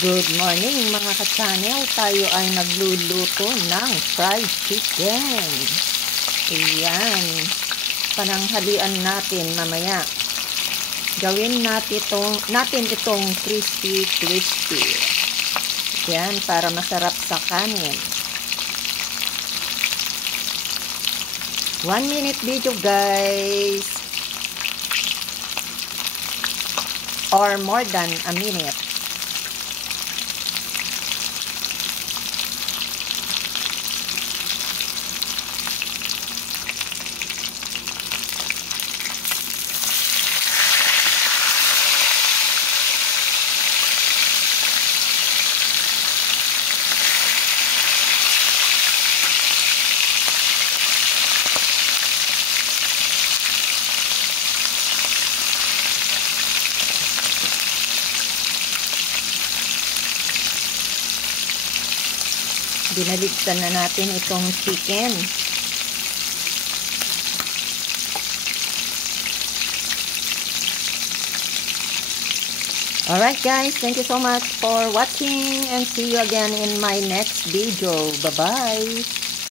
Good morning mga ka-channel. Tayo ay nagluluto ng fried chicken. Ayan. Pananghalian natin mamaya. Gawin natin itong crispy. Ayan, para masarap sa kanin. 1 minute video guys. Or more than a minute. Binaligtan na natin itong chicken. Alright guys, thank you so much for watching and see you again in my next video. Bye-bye!